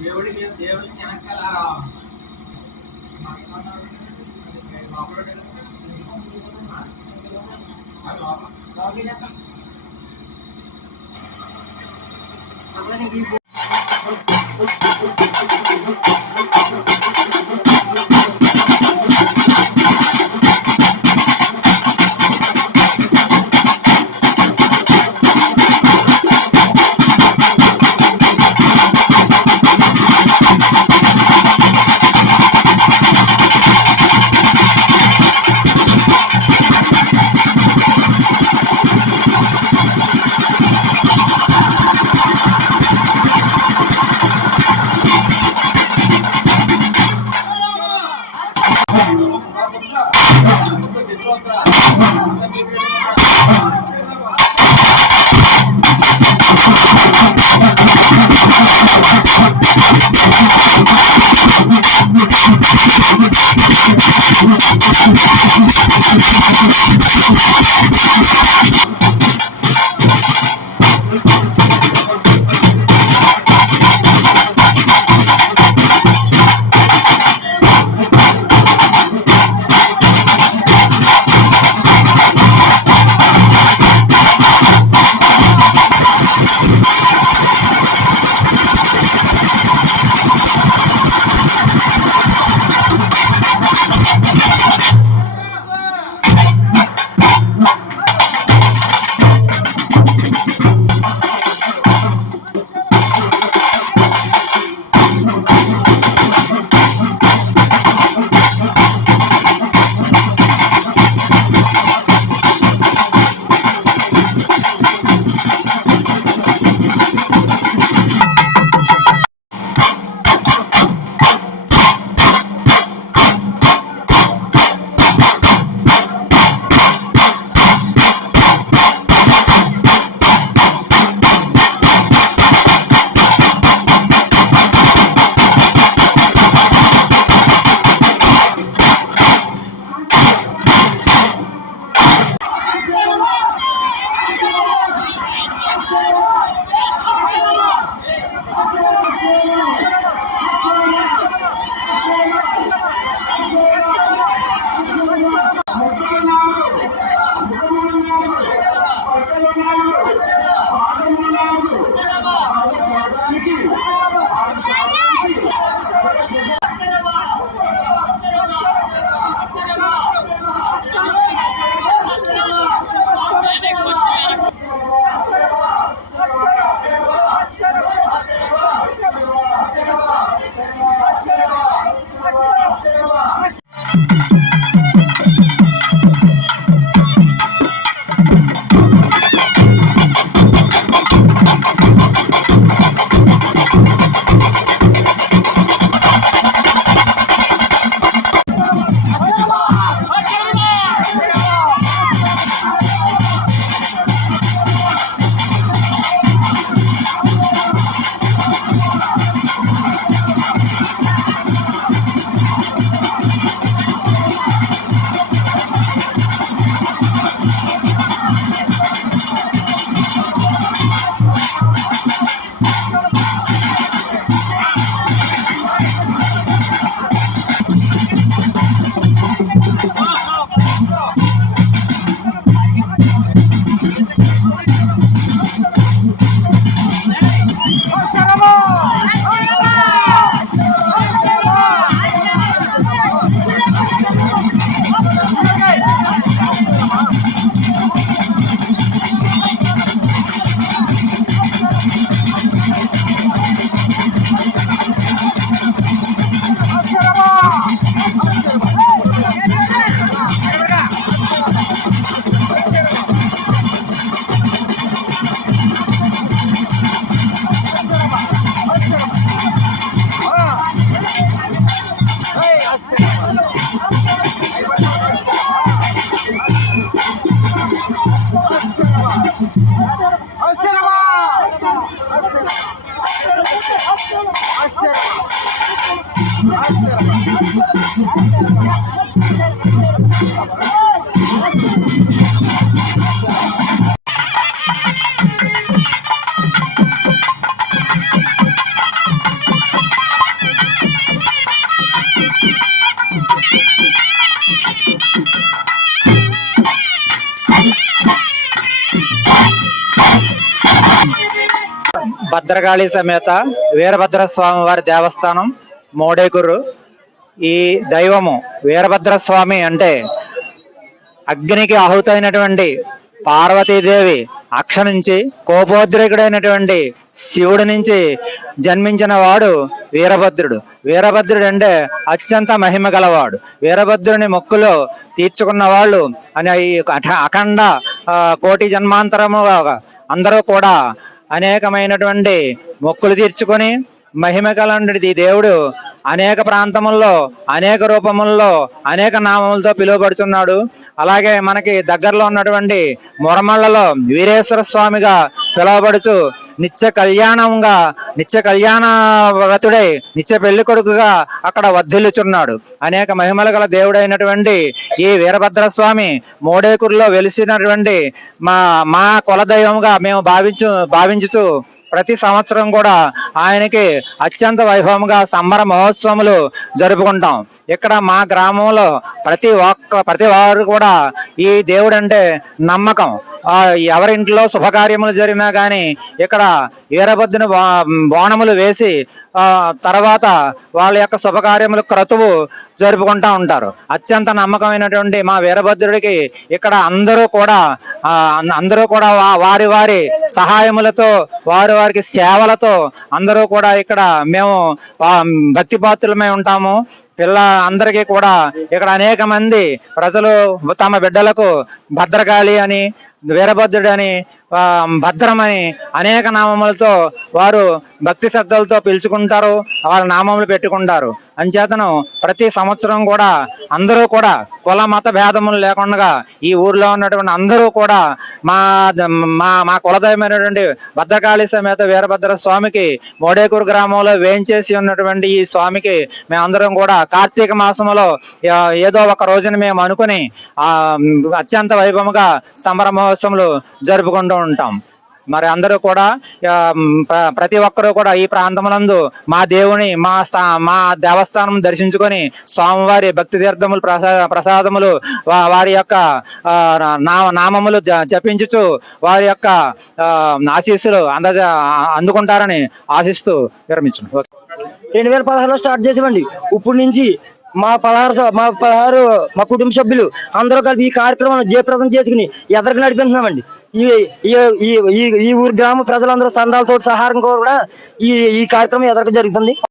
దేవుడికి వెనకాల భద్రకాళి సమేత వీరభద్ర స్వామి వారి దేవస్థానం మోడేకూరు. ఈ దైవము వీరభద్ర స్వామి అంటే అగ్నికి ఆహుతైనటువంటి పార్వతీదేవి అక్ష నుంచి కోపోద్రేకుడైనటువంటి శివుడి నుంచి జన్మించిన వాడు వీరభద్రుడు. వీరభద్రుడు అంటే అత్యంత మహిమ గలవాడు. వీరభద్రుని మొక్కులో తీర్చుకున్న వాళ్ళు అని ఈ అఖండ కోటి జన్మాంతరము అందరూ కూడా అనేకమైనటువంటి మొక్కులు తీర్చుకొని మహిమ కలండి దేవుడు అనేక ప్రాంతముల్లో అనేక రూపముల్లో అనేక నామములతో పిలువబడుతున్నాడు. అలాగే మనకి దగ్గరలో ఉన్నటువంటి మొరమళ్ళలో వీరేశ్వర స్వామిగా పిలువబడుచు నిత్య కళ్యాణ వ్రతుడై నిత్య పెళ్లి కొడుకుగా అక్కడ వర్ధిల్లుచున్నాడు. అనేక మహిమలు గల దేవుడైనటువంటి ఈ వీరభద్ర స్వామి మోడేకూరులో వెలిసినటువంటి మా కులదైవంగా మేము భావించుచు ప్రతి సంవత్సరం కూడా ఆయనకి అత్యంత వైభవంగా సంబర మహోత్సవములు జరుపుకుంటాం. ఇక్కడ మా గ్రామంలో ప్రతి వారు కూడా ఈ దేవుడు అంటే నమ్మకం. ఎవరింట్లో శుభకార్యములు జరిగినా కానీ ఇక్కడ వీరభద్రుని బోనములు వేసి తర్వాత వాళ్ళ యొక్క శుభకార్యములు క్రతువు జరుపుకుంటా ఉంటారు. అత్యంత నమ్మకమైనటువంటి మా వీరభద్రుడికి ఇక్కడ అందరూ కూడా వారి వారి సహాయములతో వారికి సేవలతో అందరూ కూడా ఇక్కడ మేము భక్తి పాత్రులమై ఉంటాము. అందరికీ కూడా ఇక్కడ అనేక మంది ప్రజలు తమ బిడ్డలకు భద్రకాళి అని వీరభద్రుడు అని భద్రమని అనేక నామములతో వారు భక్తి శ్రద్ధలతో పిలుచుకుంటారు, వాళ్ళ నామములు పెట్టుకుంటారు. అంచేతను ప్రతి సంవత్సరం కూడా అందరూ కూడా కుల మత భేదములు లేకుండా ఈ ఊర్లో ఉన్నటువంటి అందరూ కూడా మా కులదైవమైనటువంటి భద్రకాళి సమేత వీరభద్ర స్వామికి మోడేకూరు గ్రామంలో వేంచేసి ఉన్నటువంటి ఈ స్వామికి మేమందరం కూడా కార్తీక మాసంలో ఏదో ఒక రోజున మేము అనుకుని అత్యంత వైభవంగా సంబర మహోత్సవాలు జరుపుకుంటూ ఉంటాం. మరి అందరూ కూడా ప్రతి ఒక్కరూ కూడా ఈ ప్రాంతములందు మా దేవుని మా దేవస్థానం దర్శించుకొని స్వామివారి భక్తి తీర్థములు ప్రసాదములు వారి యొక్క నామములు జపించుచు వారి యొక్క ఆశీస్సులు అందుకుంటారని ఆశిస్తూ విరమించును. 2016లో స్టార్ట్ చేసామండి. ఇప్పుడు నుంచి మా 16 మా కుటుంబ సభ్యులు అందరూ కలిపి ఈ కార్యక్రమం జయప్రదం చేసుకుని ఎదరికి నడిపిస్తున్నామండి. ఈ ఊరు గ్రామ ప్రజలందరూ సందాలతో సహారం కూడా ఈ కార్యక్రమం ఎదరికి జరుగుతుంది.